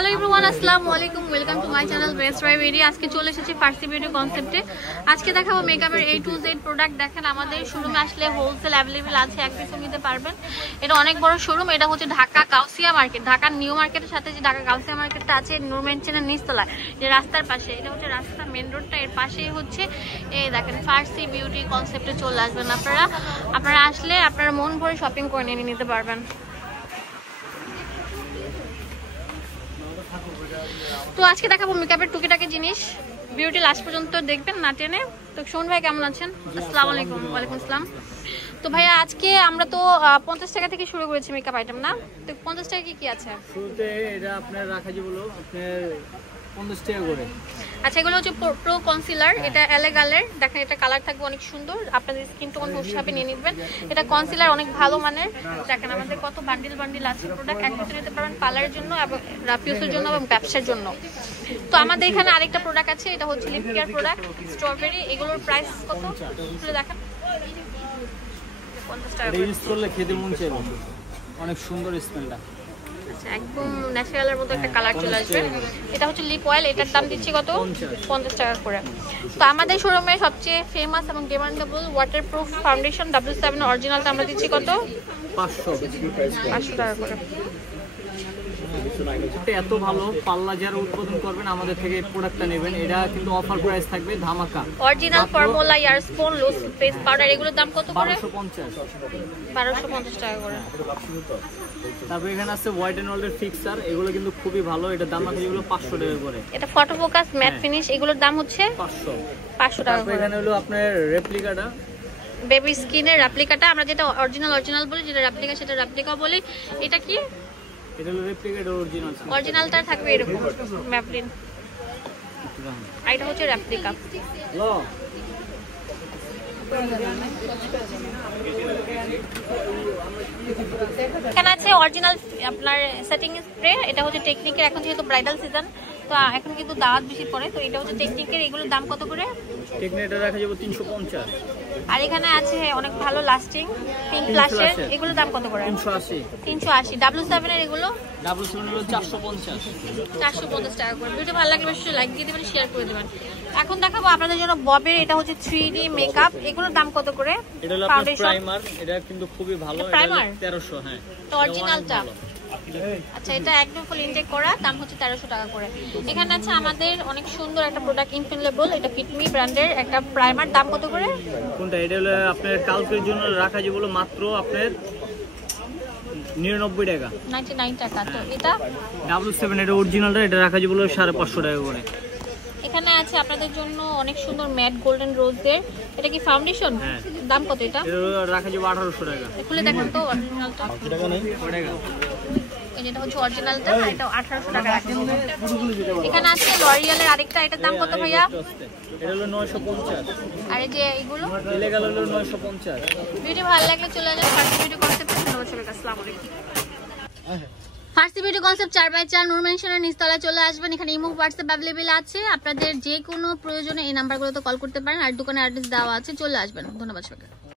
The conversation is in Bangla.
হ্যালো এভরিওয়ান, আসসালামু আলাইকুম, welcome to my channel Best Buy Berry. আজকে চলে এসেছি ফার্সি বিউটি কনসেপ্টে। আজকে দেখাবো মেকআপের A to Z প্রোডাক্ট। দেখেন আমাদের শোরুমে আসলে হোলসেল অ্যাভেলেবেল আছে, এক পিসও নিতে পারবেন। এটা অনেক বড় শোরুম। এটা হচ্ছে ঢাকা গাউসিয়া মার্কেট, ঢাকার নিউ মার্কেটের সাথে যে ঢাকা গাউসিয়া মার্কেটটা আছে নূর মেনশনের নিচতলায়, যে রাস্তার পাশে, এটা হচ্ছে রাস্তা মেন রোডটা, এর পাশেই হচ্ছে এই দেখেন ফার্সি বিউটি কনসেপ্টে চলে আসবেন আপনারা আসলে আপনারা মন ভরে শপিং করে নিয়ে নিতে পারবেন। তো আজকে দেখাবো মেকআপের টুকিটাকি জিনিস, বিউটি লাস্ট পর্যন্ত দেখবেন না টেনে। তো শোন ভাই কেমন আছেন? আসসালামু আলাইকুম। ওয়ালাইকুম আসসালাম। তো ভাইয়া আজকে আমরা তো 50 টাকা থেকে শুরু করেছি মেকআপ আইটেম, না? তো 50 টাকা কি আছে? শুরুতে এটা আপনার রাখা যে বলো আপনার 50 টাকা করে। আচ্ছা, এগুলো হচ্ছে প্রো কনসিলার, এটা এলেগালের। দেখেন এটা কালার থাকবে অনেক সুন্দর, আপনাদের স্কিন টোন হিসাবে নিয়ে নিবেন। এটা কনসিলার অনেক ভালো মানের। দেখেন আমাদের কত বান্ডিল আছে প্রোডাক্ট, এক পিস নিতে পারবেন পার্লারের জন্য এবং রাফিউসের জন্য এবং ব্যবসার জন্য। তো আমাদের এখানে আরেকটা প্রোডাক্ট আছে, এটা হচ্ছে লিপ কেয়ার প্রোডাক্ট স্ট্রবেরি। এগুলোর প্রাইস কত খুলে দেখেন। 50 টাকা ইউজ করলে খেতে মন চাইবে, অনেক সুন্দর স্মেলটা। একদম ন্যাচারালের মতো একটা কালার চলে আসবে। এটা হচ্ছে লিপ অয়েল, এটার দাম দিচ্ছি কত? 50 টাকা করে। তো আমাদের শোরুমে সবচেয়ে ফেমাস এবং ডিমান্ডেবল ওয়াটারপ্রুফ ফাউন্ডেশন W7 অরিজিনালটা আমরা দিচ্ছি কত? 500 টাকা করে। এত ভালো পাল্লা যারা উৎপাদন করবেন আমাদের থেকে প্রোডাক্টটা নেবেন। এটা কিন্তু অফার প্রাইস থাকবে ধামাকা। অরিজিনাল ফর্মুলা ইয়ারস্পন লুজ ফেস পাউডার, এগুলোর দাম কত করে? 1250 টাকা করে। তারপর এখানে আছে হোয়াইট এন্ড ওল্ড এর ফিক্সার, এগুলো কিন্তু খুবই ভালো। এটা দাম আছে এগুলো 500 টাকা করে। এটা ফটো ফোকাস ম্যাট ফিনিশ, এগুলোর দাম হচ্ছে 500 টাকা করে। এখানে হলো আপনার রেপ্লিকাটা, বেবি স্কিনের রেপ্লিকাটা, আমরা যেটা অরিজিনাল বলি, যেটা রেপ্লিকা সেটা রেপ্লিকা বলি। এটা কি? এটা হলো রেপ্লিকা, এটা অরিজিনাল। অরিজিনালটা থাকবে এরকম ম্যাপলিন, আর এটা হচ্ছে রেপ্লিকা। এখানে আছে অরিজিনাল আপনার সেটিং স্প্রে, এটা হচ্ছে টেকনিকের। এখন যেহেতু ব্রাইডাল সিজন, তো এখন কিন্তু দাওয়াত বেশি পড়ে, তো এটা হচ্ছে টেকনিকের। এগুলোর দাম কত করে? টেকনিকটা রাখা যাবে 350। আর এখানে আছে অনেক ভালো লাস্টিং পিঙ্ক ফ্ল্যাশের, এগুলোর দাম কত করে? 380। W7 এর এগুলো W7 হলো 450 টাকা করে। ভিডিও ভালো লাগলে অবশ্যই লাইক দিয়ে দিবেন, শেয়ার করে দিবেন। এখন দেখাবো আপনাদের জন্য ববের, এটা হচ্ছে 3D মেকআপ। এগুলোর দাম কত করে? এটা হলো আপনার প্রাইমার, এটা কিন্তু খুবই ভালো। এটা 1300। হ্যাঁ, তো অরিজিনালটা। আচ্ছা, এটা একদম ফুল ইনটেক করা, দাম হচ্ছে 1300 টাকা করে। এখানে আছে আমাদের অনেক সুন্দর একটা প্রোডাক্ট ইনফিনিলেবল, এটা ফিটমি ব্র্যান্ডের একটা প্রাইমার, দাম কত করে? কোনটা? এটা হলো আপনার কালকের জন্য রাখা যে বলো মাত্র আপনার 99 টাকা, 99 টাকা। তো এটা W7 এর অরিজিনালটা, এটা রাখা যে বলো 550 টাকা করে। এখানে আছে আপনাদের জন্য অনেক সুন্দর ম্যাট গোল্ডেন রোজের, এটা কি ফাউন্ডেশন? দাম কত এটা? এটা রাখা যাবে 1800 টাকা। খুলে দেখেন তো অরিজিনালটা। টাকা নেই, টাকা। এটা হচ্ছে অরিজিনালটা, এটা 1800 টাকা রাখা। এখানে আছে লরিয়ালের আরেকটা, এটার দাম কত ভাইয়া? এটা হলো 950। আর এই যে এগুলো ইলেগাল হলো 950। ভিডিও ভালো লাগলে চলে আসবেন ফার্স্ট ভিডিও কনসেপ্টে। ধন্যবাদ সবাইকে, আসসালামু আলাইকুম। ফার্সি বিউটি কনসেপ্ট 4x4 নূর মেনশনের নিচতলায় চলে আসবেন। এখানে ইমো হোয়াটসঅ্যাপ অ্যাভেলেবেল আছে, আপনাদের যে কোনো প্রয়োজনে এই নাম্বারগুলোতে কল করতে পারেন, আর দোকানের অ্যাড্রেস দেওয়া আছে, চলে আসবেন। ধন্যবাদ সবাইকে।